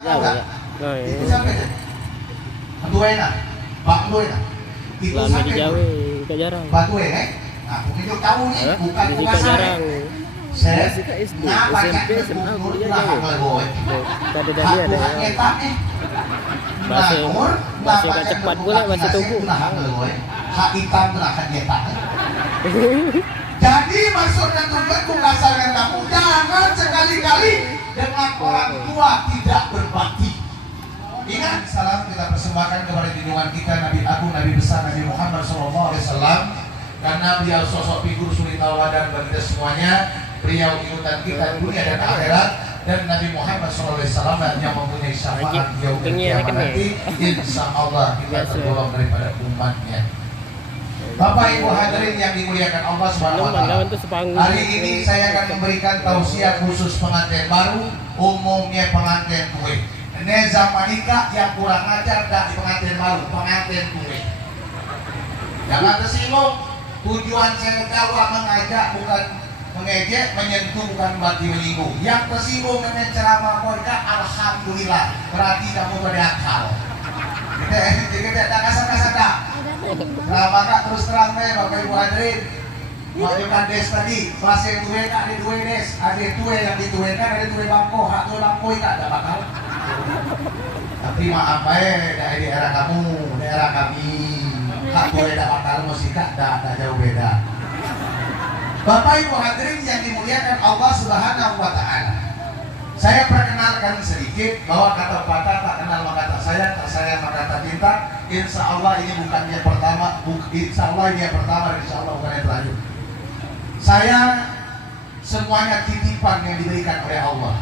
Jauh ya. Oh, Itu iya. sampai Antuena, Pak Antuena. Itu Lama di sampai Jawa kok jarang. Batu nih. Nah, mungkin juga tahu nih, Hah? bukan Di bukan situ saya. jarang. Saya Masih ke SD, ngapa SMP, kan SMA, umur kuliah lah jauh. hak boy. Tadi tadi Hak ada Tuhan ya. kita nih. Masih Umur, masih gak cepat pula masih tumbuh. Hak hitam lah hak kita. Jadi maksud dan tujuanku kasarkan kamu jangan sekali-kali dengan orang tua tidak berbakti. Ingat, salam kita persembahkan kepada junjungan kita Nabi Agung, Nabi besar Nabi Muhammad SAW, karena beliau sosok figur suri tauladan bagi kita semuanya. Beliau inutan kita dunia dan akhirat, dan Nabi Muhammad SAW yang mempunyai syafaat beliau kiamat nanti. Insya Allah kita tergolong daripada umatnya. Bapak Ibu hadirin yang dimuliakan Allah Subhanahu wa taala. Hari ini saya akan memberikan tausiah khusus pengantin baru, umumnya pengantin kue. Ini zaman nikah yang kurang ajar dah di pengantin baru, pengantin kue. Jangan tersinggung. Tujuan saya dakwah mengajak bukan mengejek, menyentuh bukan berarti menyinggung. Yang tersinggung dengan ceramah mereka, alhamdulillah, berarti kamu berakal. Kita tak kasar-kasar dah. Nah maka terus terang deh Bapak Ibu hadirin, majukan des tadi, masih tuwe kak di tuwe des, ada tuwe yang dituwe kan, ada tuwe bangko, hak tuwe bangko tak ada bakal. Tapi maaf dari daerah kamu, daerah kami, hak tuwe tak bakal musik tak jauh beda. Bapak Ibu hadirin yang dimuliakan Allah Subhanahu wa taala. Saya perkenalkan sedikit bahwa kata patah tak kenal maka tak sayang, tak sayang maka tak cinta. Insya Allah ini bukan yang pertama, insya Allah ini yang pertama, dan insya Allah bukan yang terakhir. Saya semuanya titipan yang diberikan oleh Allah.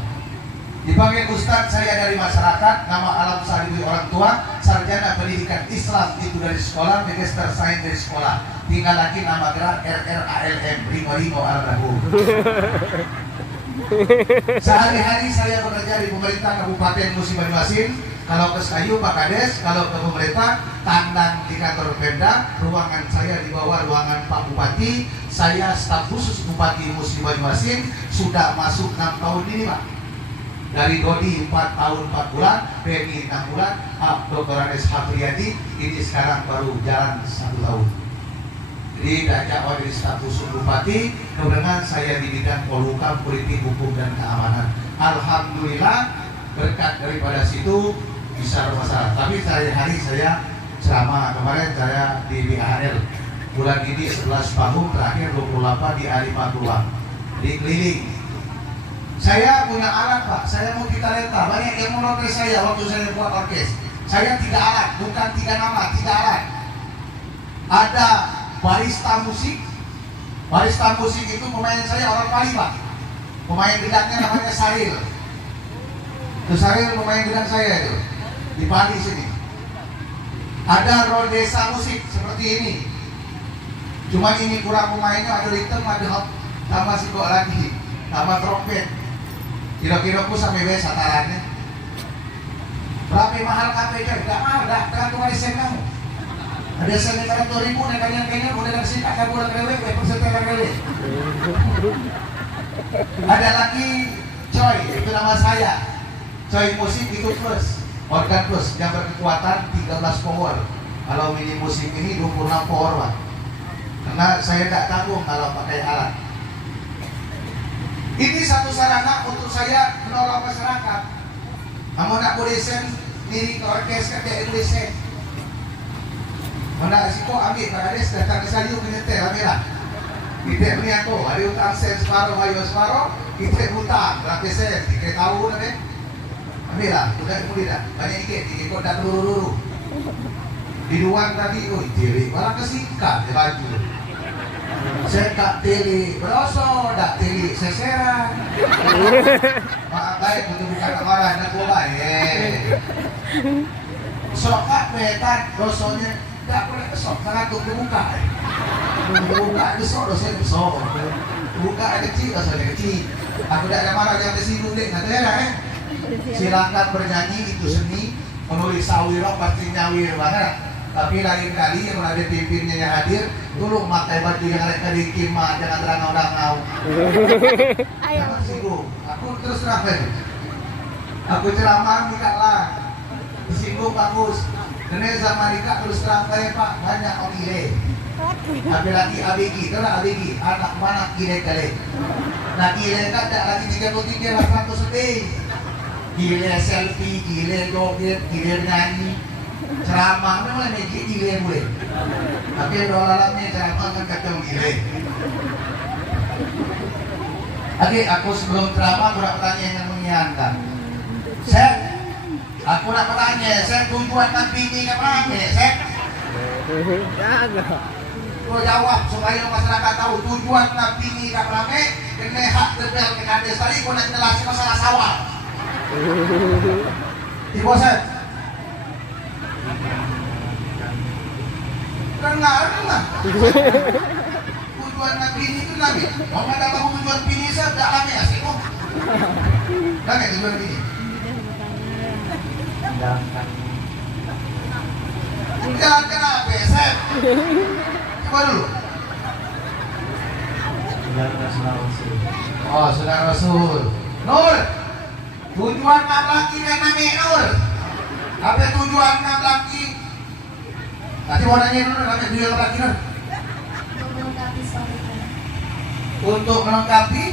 Dipanggil Ustadz, saya dari masyarakat, nama alam sahibui orang tua, sarjana pendidikan Islam itu dari sekolah, magister sains dari sekolah. Tinggal lagi nama gerak RRALM, Rimo Al-Rahu. Sehari-hari saya bekerja di pemerintah Kabupaten Musi Banyuasin. Kalau ke Sekayu Pak Kades, kalau ke pemerintah tandang di kantor Pemda, ruangan saya di bawah ruangan Pak Bupati. Saya staf khusus Bupati Musi Banyuasin, sudah masuk 6 tahun ini Pak. Dari Dodi 4 tahun 4 bulan, Beni 6 bulan, Dr. Anes Hafriyadi ini sekarang baru jalan 1 tahun. Jadi diajak oleh staf khusus Bupati, kemudian saya di bidang polhukam, politik, hukum dan keamanan. Alhamdulillah berkat daripada situ bisa bermasalah. Tapi sehari-hari saya ceramah. Kemarin saya di BHL bulan ini 11 tahun terakhir 28 di hari Patulang di keliling. Saya punya alat Pak, saya mau kita talenta. Banyak yang menolong saya waktu saya buat orkes. Saya 3 alat, bukan 3 nama, 3 alat. Ada barista musik. Barista musik itu pemain saya orang Bali Pak. Pemain bidangnya namanya Saril. Itu Saril pemain bidang saya itu di Bali sini. Ada rodesa musik seperti ini. Cuma ini kurang pemainnya, ada ritme, ada hop, tambah sikok lagi, tambah trompet. Kira-kira ku sampai biasa tarannya. Berapa mahal kafe coy? Tidak mahal, dah tergantung desain kamu. Ada sekitar 2.000, dan kalian udah dari sini akan bulan lewe, persentan lewe. Ada lagi coy, itu nama saya. Coy musik itu plus, organ plus yang berkekuatan 13 power. Kalau mini musik ini 26 power Pak. Karena saya tidak tanggung kalau pakai alat. Ini satu sarana untuk saya menolong masyarakat. Kamu nak boleh sen diri ke orkes kakek Indonesia. Mana si kok ambil Pak Kades datang ke saya menyetel kamera. Kita beli aku, ada utang sen separuh, ayo separuh, kita utang berapa sen, kita tahu nanti. Ambil lah, udah kemudian banyak ikut, ikut dah dulu. Di luar tadi, oh tele, malah kesingkat baju. Saya tak tele, berosok, tak tele, seseran. Maaf baik untuk bukan kemarin, nak baik. Sokat betan, rosonya tak boleh besok, sangat untuk dibuka. Buka besok, dosanya besok. Buka kecil, dosanya kecil. Aku tidak ada marah yang tersinggung deh, nanti ada silakan bernyanyi itu seni, menulis sawirok pasti nyawir banget. Tapi lain kali yang ada pimpinnya yang hadir, tolong pakai baju yang ada tadi kima, jangan terang-terang. Jangan singgung. Aku terus terang. Aku ceramah nikah lah, disinggung bagus. Karena zaman nikah terus terang saya Pak banyak orang ire. Tapi lagi abigi, itu lah abigi, anak mana ire kali. Nah ire kan tak lagi 33 lah 100 lebih. Ire selfie, ire joget, ire nyanyi, ceramah memang lagi ire boleh. Tapi orang-orangnya ceramah kan kacau ire. Oke, aku sebelum ceramah aku nak bertanya yang mengiankan. Aku nak bertanya, tujuan Nabi ini apa? Kau jawab supaya masyarakat tahu tujuan Nabi ini apa? Kena hak tebel ke kades tadi kau nak jelasin masalah sawah. Ibu Seth. Dengar. Tujuan Nabi ini itu Nabi. Mau nggak tahu tujuan bini saya tidak lama ya sih kok. Lama tujuan bini. Jangan kenapa Seth. Coba dulu. Oh, saudara Rasul. Nur. Tujuan laki kan Nabi Nur. Apa tujuan laki? Nanti mau nanya dulu, nanti tujuan laki Nur. Untuk melengkapi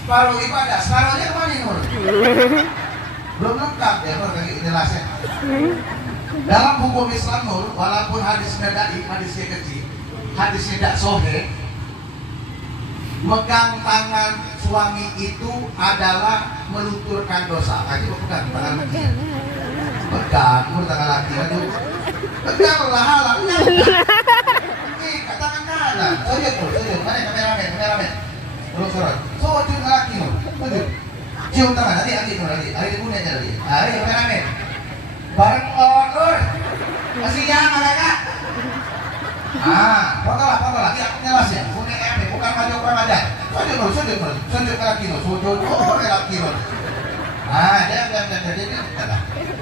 separuh ibadah. Separuhnya kemana Nur? Belum lengkap ya Nur, kayak jelasnya. Dalam hukum Islam Nur, walaupun hadisnya da'i, hadisnya kecil, hadisnya tidak sahih, megang tangan suami itu adalah melunturkan dosa. Ayo pegang tangan laki. Pegang, tangan laki aduh. Peganglah halal. Katakan kanan. Sujud. Mana kameramen. Terus sorot. Sujud laki Nur. Sujud. Cium tangan nanti Nur nanti. Hari ini aja nanti. Hari kameramen. Bareng Nur. Masih jangan mereka. Foto lah. Nanti aku nyelas ya. Bukan maju aja. Sujud ke laki Nur. Sujud ke laki Nur. Jadi.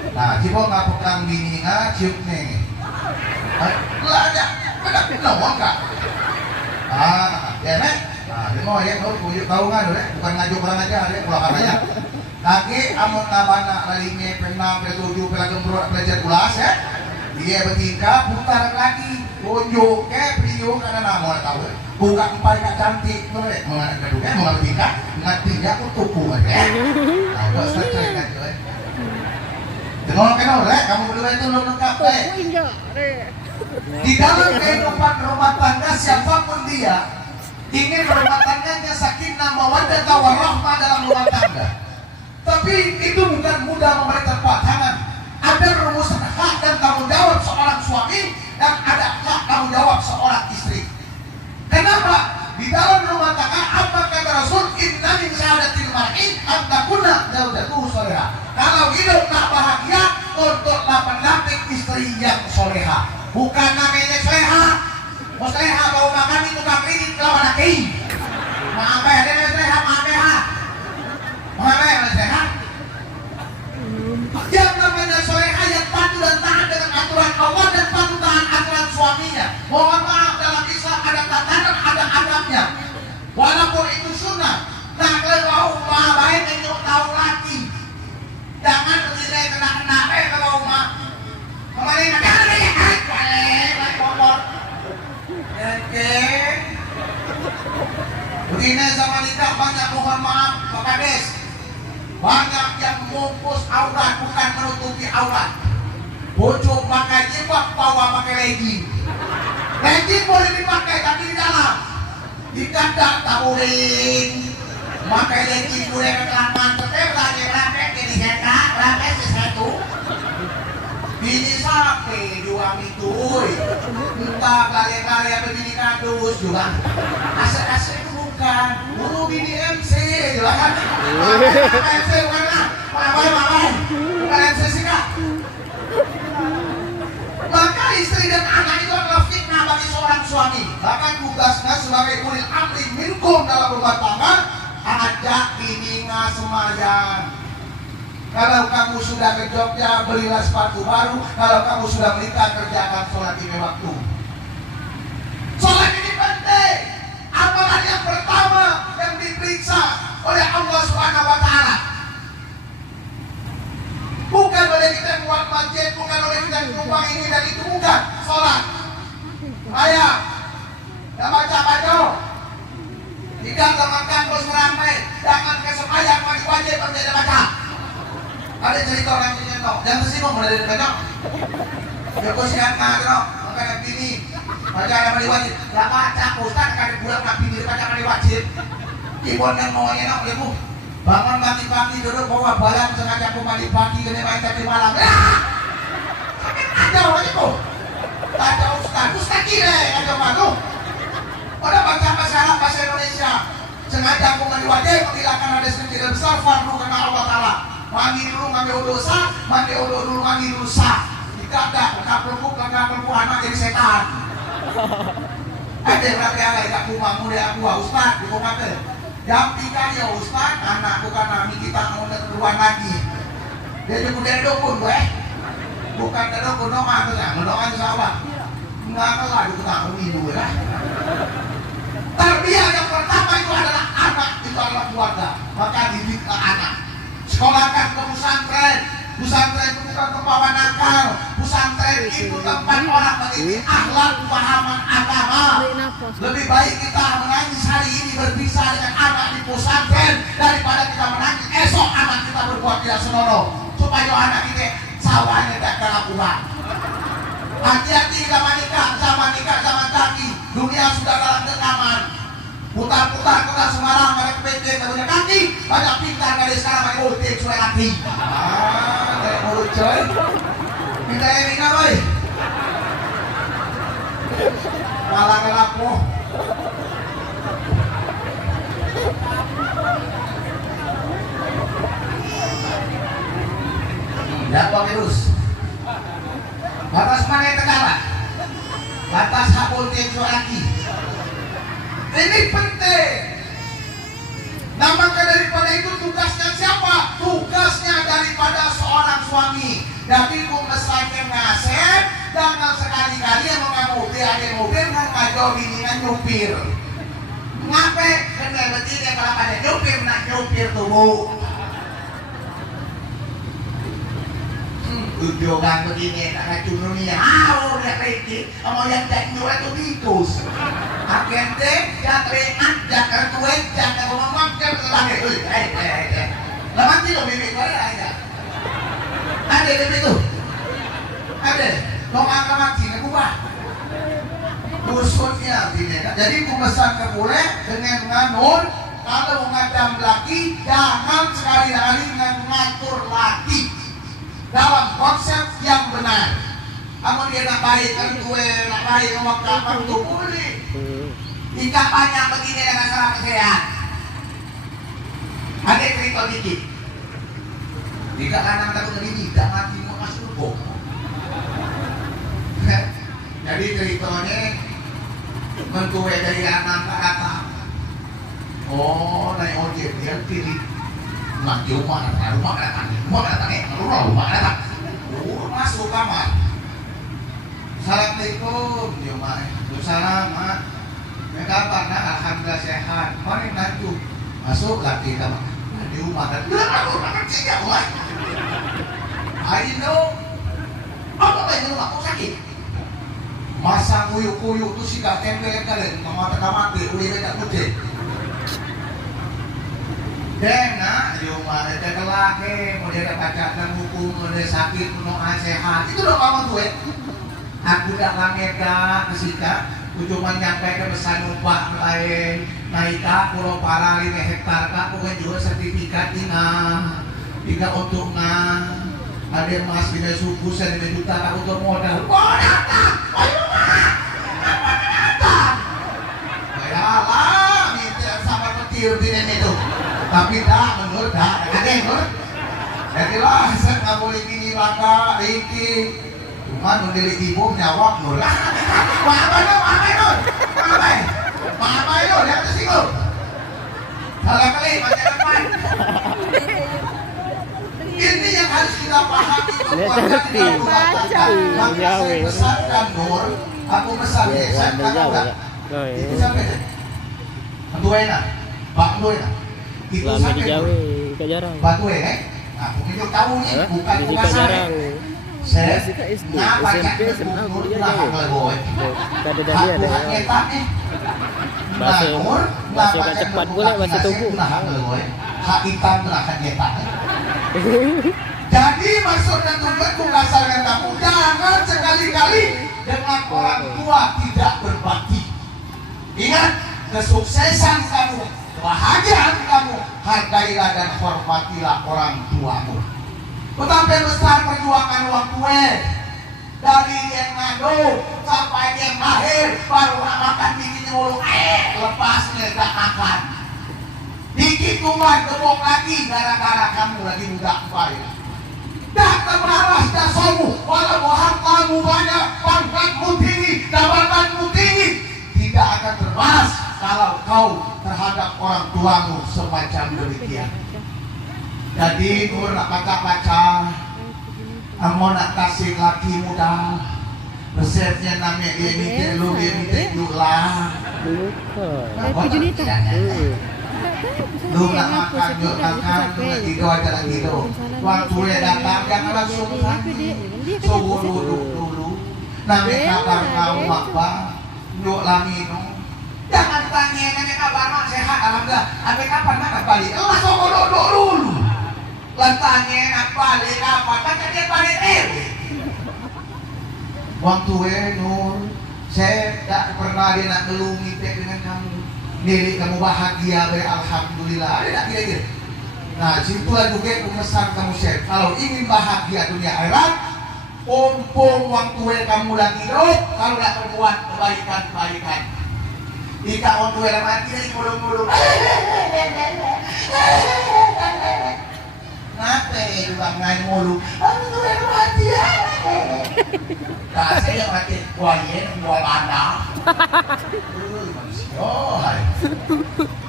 Nah, cipo nggak pegang bini cium nih. Lah aja. Benar enggak? Ya nek. Dia mau ya tahu nggak dulu bukan ngaju orang aja dia pulang aja. Kaki amun nabana lalinnya penam petuju pelagembro belajar ulas ya. Dia bertingkah putar lagi. Unjuk priu karena namun tahu. Buka empat kak cantik boleh mengenai kedua mengenai bertingkah ngerti aku tuku aja. Nah, selesai kan tuh. Dengar kamu berdua itu belum lengkap Di dalam kehidupan rumah tangga siapapun dia ingin rumah tangganya sakinah mawaddah warahmah dalam rumah tangga. Tapi itu bukan mudah memberi tepuk tangan. Ada rumusan hak dan tanggung jawab seorang suami dan ada hak tanggung jawab seorang istri. Kenapa? Di dalam rumah tangga apa kata Rasul? Inna min syahadatil mar'i an takuna zawjatuhu salihah. Kalau hidup tak bahagia untuk lapang-laping istri yang soleha. Bukan namanya soleha. Mau soleha bau makan itu kakri lawan laki. Maaf ya, dia soleha, maaf ya. Maaf ya, soleha. Yang namanya soleha yang patuh dan taat dengan aturan Allah dan patuh taat aturan suaminya. Mohon maaf dalam Islam ada tatanan, ada adabnya. Walaupun itu sunnah. Nah kalau mau baik itu tahu lagi. Jangan berdiri kena kalau mau kemarin ada ya baik kompor. Oke. Begini sama nikah banyak mohon maaf Pak Kades. Banyak yang mengumpus aurat bukan menutupi aurat. Bocor pakai jilbab, bawa pakai legging. Legging boleh dipakai tapi di dalam. Di kandang taburing. Pakai legging boleh ke kelaman. Tetap lagi berapa jadi hekat, berapa sesuatu. Bini sapi juga mitui. Entah kali-kali apa bini kadus juga. Asal-asal itu bukan. Dulu bini MC juga kan. MC bukan lah. Mamai. Bukan MC sih kak. Maka istri dan anak itu adalah fitnah bagi seorang suami. Bahkan tugasnya sebagai ulil amri minkum dalam rumah tangga, ajak bininya sembahyang. Kalau kamu sudah ke Jogja, belilah sepatu baru. Kalau kamu sudah menikah, kerjakan sholat lima waktu. Sholat ini penting. Amalan yang pertama yang diperiksa oleh Allah Subhanahu wa Ta'ala. kita buat masjid, bukan oleh kita numpang ini dan itu, bukan. Sholat. Ayah, tak baca-baca. Tidak makan bos ramai, jangan ke semayang wajib menjadi baca. Ada cerita orang ini no, jangan tersinggung mulai dari banyak. Ya bos yang no, makan bini, baca yang wajib. Tak baca, ustaz kan bulan nak bini baca yang wajib. Ibon yang mau no, ibu bangun pagi-pagi duduk bawa balang sengaja aku mandi pagi kena main tapi malam. Ada orang itu, ada ustaz kira ada malu. Pada baca bahasa Indonesia, sengaja aku mandi wajib menghilangkan hadis yang tidak besar fardu karena Allah Taala. Mandi dulu ngambil dosa, mandi dulu mandi dosa. Tidak ada kakak anak jadi setan. Ada berarti ada tidak kumang muda aku ustaz, bukan apa? Jam 3 ya ustaz, anak bukan kami kita mau keluar lagi. Dia juga dari dukun gue, bukan dari dukun doa tu lah, doa sahabat. Enggak kalah dukun aku minum lah. Tarbiyah yang pertama itu adalah anak, itu adalah keluarga. Maka didiklah anak. Sekolahkan ke pesantren. Pesantren itu bukan tempat nakal. Pesantren itu tempat orang mendidik akhlak, pemahaman agama. Lebih baik kita menangis hari ini berpisah dengan anak di pesantren daripada kita menangis esok anak kita berbuat tidak senonoh. Supaya anak kita sawahnya tidak kalah pulang. Hati-hati zaman nikah, zaman kaki. Dunia sudah dalam genggaman. Putar-putar kota Semarang, ada kepenting, ada kaki. Banyak pintar dari sekarang main ultik, suai laki. Dari mulut coy. Minta ini nggak boy? Malah ngelaku. Dakwah virus. Batas mana yang tegala? Batas hapul tiap lagi. Ini penting. Nah maka daripada itu tugasnya siapa? Tugasnya daripada seorang suami. Jadi kumesakin ngasep, jangan sekali-kali yang mengambil ada mobil mengajo biningan nyupir. Ngapain? Kena begini kalau pada nyupir nak nyupir tuh. Ujogan begini tak racun dunia. Udah leceh. Mau yang tak nyurat itu tikus. Agente, jangan teringat, jangan kuat, jangan ngomong, jangan selagi. Lepas itu bibit kau ada. Ada bibit itu. Ada. Doa mati ngubah. Busutnya ini. Jadi kumesan ke boleh dengan nganur. Kalau mengadam laki, jangan sekali-kali ngatur laki. Dalam konsep yang benar. Kamu dia nak baik kan gue nak baik ngomong kapan tuh boleh. Jika banyak begini dengan salah sehat. Ada cerita dikit. Jika anak takut ini tidak mati mau masuk lubuk. Jadi ceritanya mentuwe dari anak ke atas. Oh naik ojek dia pilih. Mak rumah datang, masuk kamar. Assalamualaikum, Jumai. Waalaikumsalam, Mak. Kabar nak? Alhamdulillah sehat. Mana nanti masuk lagi kamar. Di rumah dan rumah kecil lah. Ayo, apa lagi rumah aku sakit? Masa kuyuk-kuyuk tu si gak tempel kalian, kamar mati, udah beda putih. Dena, yo mare teh laki, mau dia baca dan buku, mau dia sakit, mau sehat, itu dong kamu tuh Aku dah langega, kesika, cuma nyampe ke pesan numpak lain, naika, pulau para 5 hektar, kak, bukan juga sertifikat tiga untuk ada emas bina suku, 1 juta, kak untuk modal, datang, ayo datang, bayalah, minta sama petir bina itu. Tapi tak menurut tak ada menurut. Jadilah saya nggak boleh gini bangga iki. Cuma nulis ibu menjawab nol. Apa itu lihat ke situ. Salah kali macam depan. Ini yang harus kita pahami. Maka saya pesankan Nur, aku pesan saya kan itu sampai. Antuena, Pak Antuena. Itu lama di Jawa, Kak jarang. Batu Nah, penunjuk tahu nih, bukan Fisika tugas saya. jarang. Saya Fisika SD, ngapa SMP, kan SMA, nur kuliah lah jauh. ngelegoy. Kada dari ada Hak ya. nyetak nih. Bahasa Nah, bahasa yang cepat pula bahasa tubuh. Nah, ngelegoy. Hak hitam lah kan nyetak. Jadi maksud dan tujuanku berdasarkan kamu jangan sekali-kali dengan orang tua tidak berbakti. Ingat kesuksesan kamu, kebahagiaan kamu, hargailah dan hormatilah orang tuamu. Betapa besar perjuangan orang tua dari yang ngadu sampai yang lahir baru makan bikin mulu lepas nggak makan. Dikit kuman kebong lagi gara-gara kamu lagi muda kembali. Dah terbaras dah sombong, walau hartamu banyak, pangkatmu tinggi, jabatanmu tinggi, tidak akan terbalas kalau kau terhadap orang tuamu semacam demikian. Jadi nur nak baca-baca, amo nak kasih laki muda, resepnya namanya dia minta lah. Lu nak makan, yuk makan, lu nak tidur aja lagi tidur. Waktu dia datang jangan langsung mandi, subuh dulu. Namanya kabar kau apa? Yuk lah minum. Jangan tanya kabar mak sehat alhamdulillah. Sampai kapan nak balik? Langsung dulu. Lantanya nak balik kapan? Kan dia balik Waktu Nur, saya tak pernah dia nak ngelungi dengan kamu. Diri kamu bahagia, alhamdulillah. Ada tak kira-kira? Nah, situlah juga pemesan kamu share. Kalau ingin bahagia dunia akhirat, kumpul waktu kamu lagi hidup. Kalau nak berbuat kebaikan. Jika orang tua yang mati dari mulu-mulu. Kenapa juga ngain mulu? Orang tua yang mati. Nah, saya yang mati kuayen, kual anak. Oh, hai.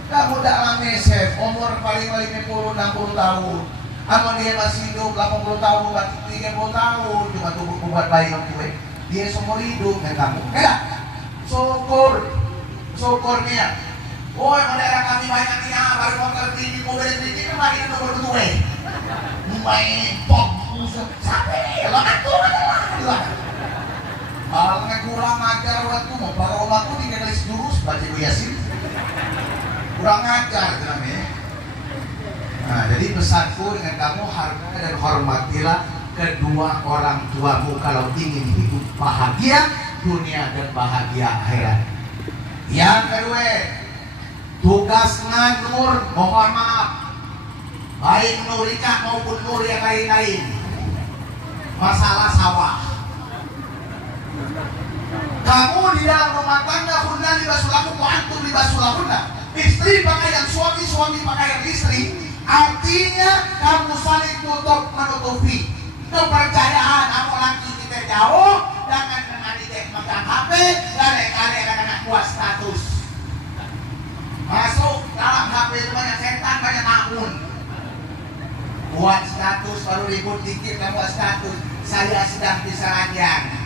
Kamu tak lama chef, umur paling 50-60 tahun. Amal dia masih hidup 80 tahun, 30 tahun, cuma tubuh buat bayi orang tua. Dia seumur hidup dengan kamu. Enggak? Syukurnya. Oh, daerah kami banyak nih, baru motor tinggi, mobil tinggi, kan lagi nomor 2. Main pop, sampai lo atur lah. Kalau kurang ajar waktu mau para umatku tinggal tulis jurus baca Yasin. Kurang ajar namanya. Nah, jadi pesanku dengan kamu hargai dan hormatilah kedua orang tuamu kalau ingin hidup bahagia dunia dan bahagia akhirat. Yang kedua, tugas Nur mohon maaf baik Nur Rika maupun Nur yang lain-lain masalah sawah. Kamu di dalam rumah tangga hunna libasulakum wa antum libasulahunna. Istri pakaian suami, suami pakaian istri. Artinya kamu saling tutup menutupi. Kepercayaan kamu laki kita jauh, jangan dengan dia megang HP, kadang-kadang buat status. Masuk dalam HP itu banyak setan, banyak namun. Buat status baru ribut dikit kamu buat status. Saya sedang di Seranjang.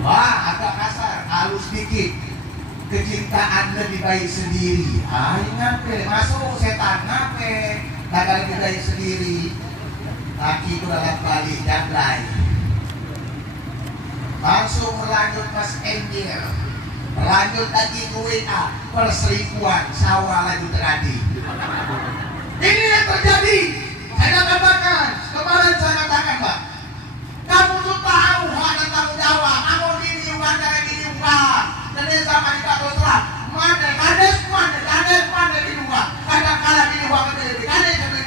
Wah, agak kasar, halus dikit. Kecintaan lebih baik sendiri. Ngapain? Masuk setan, ngapain? Nah, lebih baik sendiri. Laki itu dalam balik jandai. Langsung melanjut Mas Endir. Melanjut lagi ke WA. Perselingkuhan, sawah lagi terjadi. Ini yang terjadi. Saya katakan, kemarin saya katakan, Pak. Kamu tuh tahu hak dan tanggung jawab. Kamu gini bukan. Dan ini sama kita terus terang. Mana kades gini bukan. Kadang-kadang gini bukan lebih kades.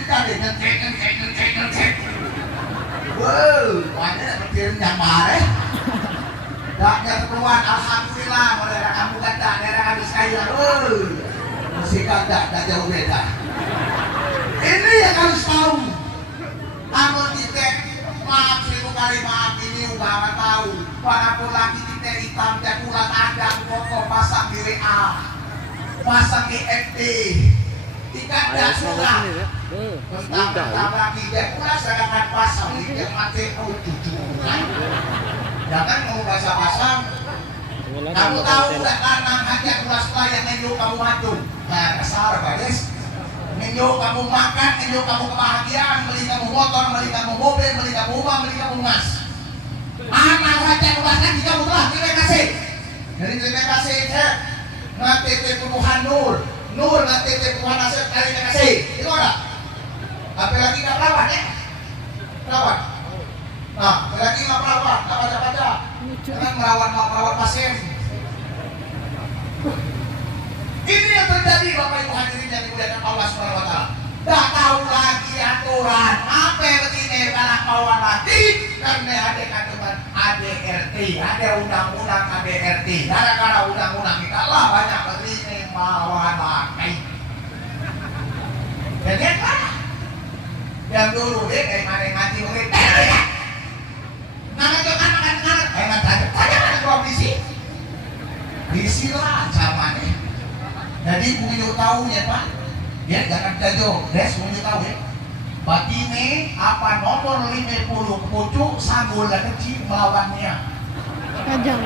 Wow, mana berkirim yang marah. Daknya keperluan, alhamdulillah. Daerah kamu ganda, daerah habis kaya. Masih ganda, tak jauh beda. Ini yang harus tahu. Namun kita maaf 1000 kali maaf ini udah tahu. Walaupun lagi kita hitam dan ulat ada foto pasang di WA, pasang di FB, tidak ada sudah. Tentang lagi dan ulat sedangkan pasang di mati jangan mau pasang. Kamu tahu tidak karena hanya ulas pelayan yang kamu maju. Nah, kesal guys. Ninyo kamu makan, ninyo kamu kebahagiaan, beli kamu motor, beli kamu mobil, beli kamu rumah, beli kamu emas. Anak saja kebahagiaan jika telah terima kasih. Jadi terima kasih saya. Ngatete Tuhan Nur ngatete Tuhan Asep, terima kasih. Itu ada. Tapi lagi nggak perawat ya? Perawat. Nah, lagi nggak perawat, nggak baca-baca. Jangan merawat pasien. Ini yang terjadi Bapak Ibu hadirin yang dimuliakan Allah Subhanahu wa taala. Dah tahu lagi aturan apa begini kalau kawan mati karena ada aturan ADRT, ada undang-undang ADRT. Gara-gara undang-undang kita lah banyak begini melawan pakai. Jadi apa? Yang dulu kayak mana ngaji mungkin ya. Nah, jangan makan tanya gua bisi lah zamannya. Jadi punya tahu ya Pak, ya jangan jago, des punya tahu ya. Batine apa nomor 50 pucuk sanggul kecil melawannya. Kajang.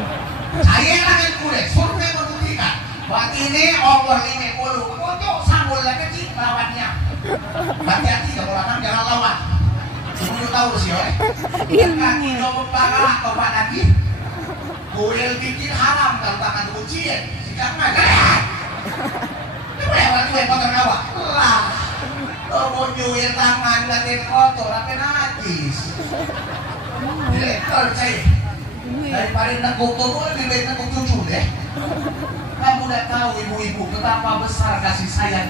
Saya akan kulit survei membuktikan. Batine nomor 50 pucuk sanggul kecil melawannya. Hati-hati kalau orang jangan lawan. Punya tahu sih ya. Kaki nomor parah tobat lagi. Kuil bikin haram kalau tangan ujian. Sikap mana? Lewat gue kotor awak lah mau nyuir tangan ngatin kotor apa najis direktor saya daripada neguk tuh lebih baik neguk cucu deh. Kamu udah tahu ibu-ibu betapa besar kasih sayang